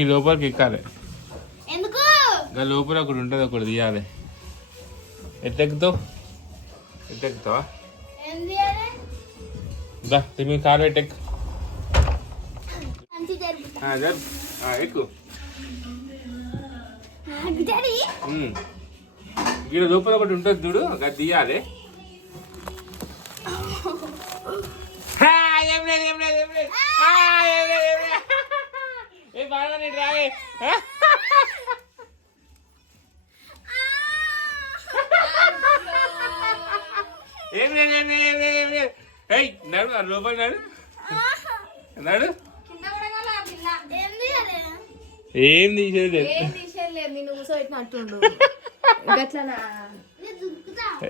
ఈ లోపలికి ఎక్కాలి. ఎందుకు లోపల ఒకటి ఉంటుంది, ఒకటి తీయాలి. ఎట్టెక్కుతావు? ఎట్టెక్కుతావా? దా మీ కాలు ఎట్టెక్కు. ఎక్కు. ఇక్కడ లోపల ఒకటి ఉంటుంది చూడు, అది తీయాలి. ఏం లేదు ఏం లేదు ఏం లేదు ఏ బాగా నీకు రావే. ఏం లేదు ఏం లేదు ఏం లేదు ఏం లేదు. ఏయ్ నడు లోపల నడు నడు. ఏం తీసేది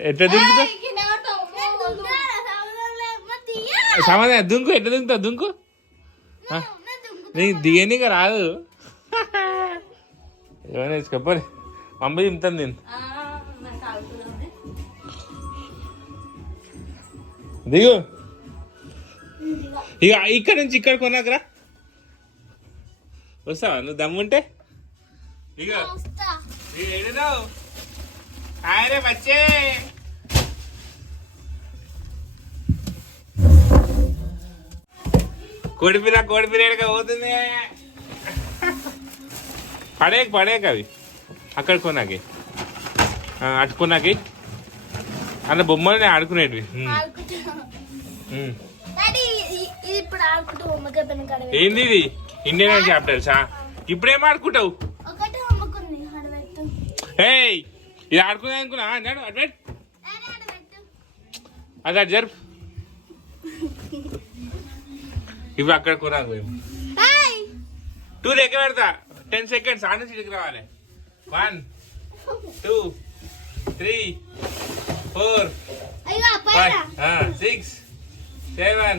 ఎట్లా దుంకుతా సమాధానం దుంకు. ఎట్లా దుంకుతా దుంకు. నీకు దిగనీక రాదు. ఏమైనా చెప్పని మమ్మీ దింపుతాను నేను. దిగు. ఇక ఇక్కడ నుంచి ఇక్కడ కొన్నాకరా వస్తావా నువ్వు దమ్ముంటే. ఇక ఏడున్నావు? ఆయనే వచ్చే. కోడిపిల్ల కోడిపిల్లగా పోతుంది. పడేక అవి అక్కడ కొన్నాకి అట్టుకున్నాకి అన్న బొమ్మలు ఆడుకునేటివి. ఏంది ఇది ఇండియన్ క్యాపిటల్సా? ఇప్పుడేం ఆడుకుంటావు? ఏయ్ ఇది ఆడుకునే అనుకున్నా. అడ్వెట్ అది అటు జరుపు. ఇప్పుడు అక్కడ కొనాకు 2 లెక్క పెడతా. 10 seconds ఆడ నుంచి ఇక్కడికి రావాలి. 1 2 3 4 5 6 7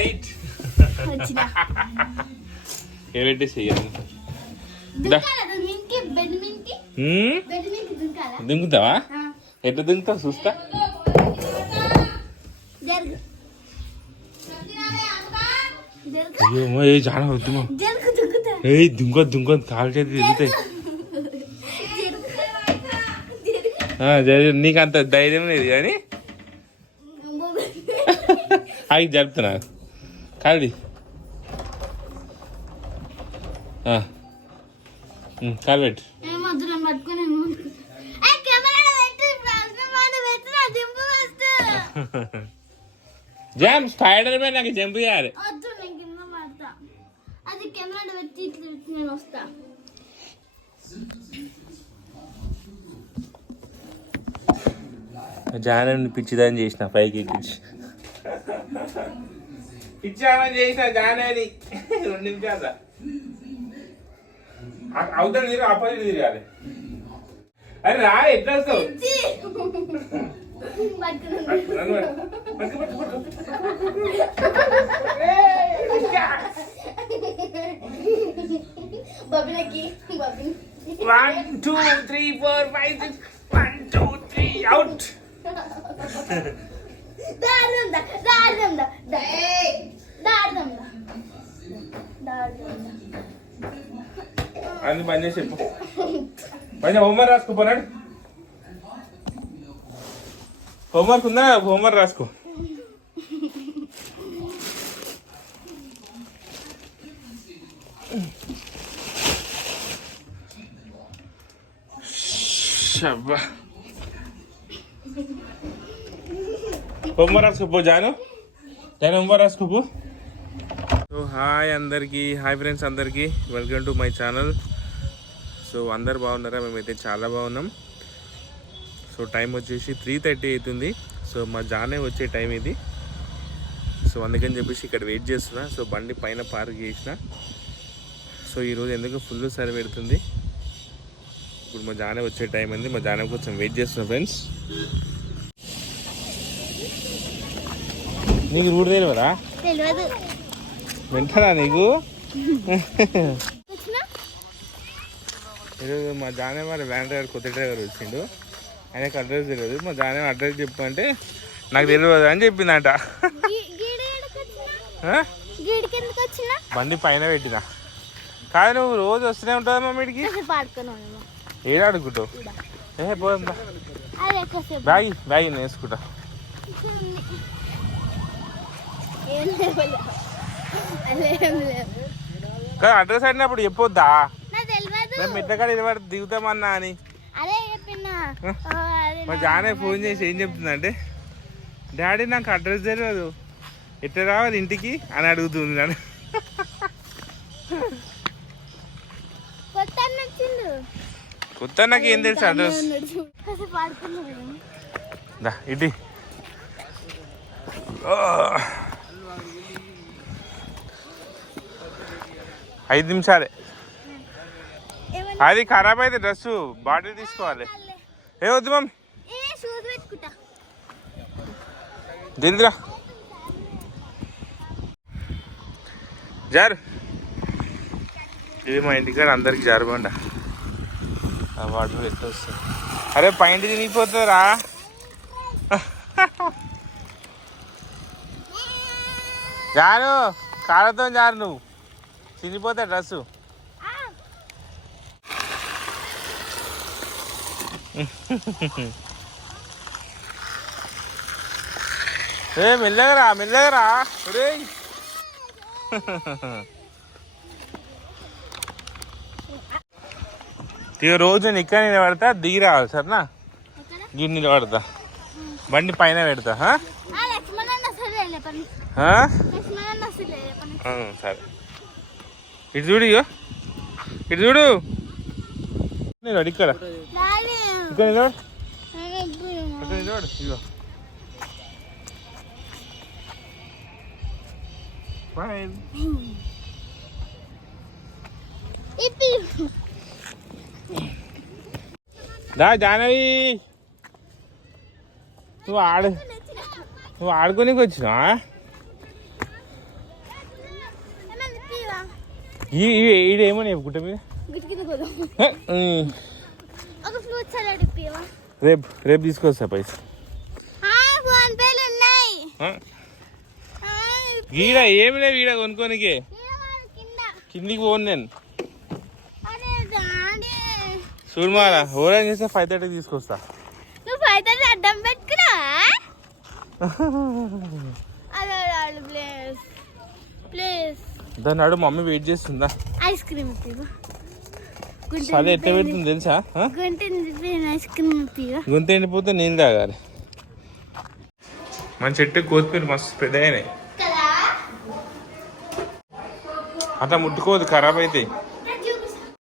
8 ఏమిటి చెయ్యాలి? దుంకుతావా? ఎట్లా దుంకుతావు చూస్తా. అయ్యో ఏ చాలా వద్దుమా. ఏ దుంకొ కాలు చేతి తిరుగుతాయి. నీకు అంత ధైర్యం లేదు కానీ అవి జరుపుతున్నా. కాదు కాలు పెట్టు. జంప్ స్పైడర్ మ్యాన్ నాకు జంప్ చేయాలి. జానని పిచ్చిదాన్ని చేసిన పైకి ఎక్కించి పిచ్చామని చేసిన జానని 2 నిమిషాలు అవుతా నీరు ఆపోజిట్ తిరగాలి. అరే రా ఎట్లా వస్తావు? One, 2, 3, 4, 5, 6. 1, 2, 3 out. అన్ని పని చేసి చెప్పు. పైన హోంవర్క్ రాసుకోపోనాడు. హోంవర్క్ ఉందా? హోంవర్క్ రాసుకో. హోంవర్క్ రాసుకోపో జాను. హోంవర్క్ రాసుకోపో. సో హాయ్ అందరికీ, హాయ్ ఫ్రెండ్స్ అందరికీ, welcome to my channel. So అందరు బాగున్నారా? మేమైతే చాలా బాగున్నాం. సో టైం వచ్చేసి 3:30 అవుతుంది. సో మా జానే వచ్చే టైం ఇది. సో అందుకని చెప్పేసి ఇక్కడ వెయిట్ చేస్తున్నా. సో బండి పైన పార్క్ చేసిన. సో ఈరోజు ఎందుకు ఫుల్ సరి పెడుతుంది. ఇప్పుడు మా జానే వచ్చే టైం ఉంది. మా జానే కోసం వెయిట్ చేస్తున్నా ఫ్రెండ్స్. నీకు రూట్ తెలియదా? వింటారా నీకు? ఈరోజు మా జానే మరి వ్యాన్ డ్రైవర్, కొత్త డ్రైవర్ వచ్చిండు. ఆయనకు అడ్రస్ తెలియదు. మా జానే అడ్రస్ చెప్పంటే నాకు తెలియదు అని చెప్పిందంట. బండి పైన పెట్టినా కాదు నువ్వు రోజు వస్తూనే ఉంటావమ్మా మీడికి పాడుకున్నాను ఏడు అడుగుతావు పోదా అదే కాసేపు బ్యాగ్ బ్యాగ్ నేను వేసుకుంటా ఏం లేవు కాదు అడ్రస్ అడినప్పుడు చెప్పొద్దా నాకు తెలియదు మేము మిద్దకాడ నిలబడి దిగుతామన్నా అని అదే చెప్పినా మా జానే ఫోన్ చేసి ఏం చెప్తుందంటే డాడీ నాకు అడ్రస్ తెలియదు ఎట్లా రావాలి ఇంటికి అని అడుగుతుంది నన్ను కొత్త నాకు ఏం తెలుసు అడ్రస్ దా ఇటీ ఐదు నిమిషాలే అది ఖరాబ్ అయితే డ్రెస్సు బాటిల్ తీసుకోవాలి ఏ వద్దు మమ్మీ దిల్దిరా జారు ఇది మా ఇంటికాడ అందరికి జారుబండ ఆ వాటర్ ఎట్లా వస్తుంది అరే పైన తినిగిపోతుందిరా జారు కాళ్ళతో జారు నువ్వు తినిపోతా డ్రెస్సు ఏ మెల్లగరా మెల్లగరా రే రోజు నేను ఇక్కడ నిలబడతా దిగి రావాలి సరేనా గిన్నె నిలబడతా బండి పైన పెడతా సరే ఇటు చూడు ఇగో ఇటు చూడు నేను ఇక్కడ ఇక్కడ నిలబడు ఇక్కడ నిలబడు ఇగో దా జానవి నువ్వు ఆడుకోనికి వచ్చినా ఈడేమని చెప్పుకుంటా మీద రేపు రేపు తీసుకొస్తా పైసా ఈడ ఏమి లేవు ఈడ కొనుక్కోనికి కిందికి పోను నేను చూడమారా ఓరాన్ చేస్తే 5:30 తీసుకొస్తా అడ్డం పెట్టుకున్నా దాని నాడు మమ్మీ వెయిట్ చేస్తుందా ఐస్ క్రీమ్ అదే ఎట్లా పెడుతుంది తెలుసా ఐస్ క్రీమ్ గొంతు ఎండిపోతే నీళ్ళు తాగాలి మన చెట్టు కొత్తిమీర మస్తు పెద్ద అయినాయి అట్లా ముట్టుకోవద్దు ఖరాబ్ అవుతాయి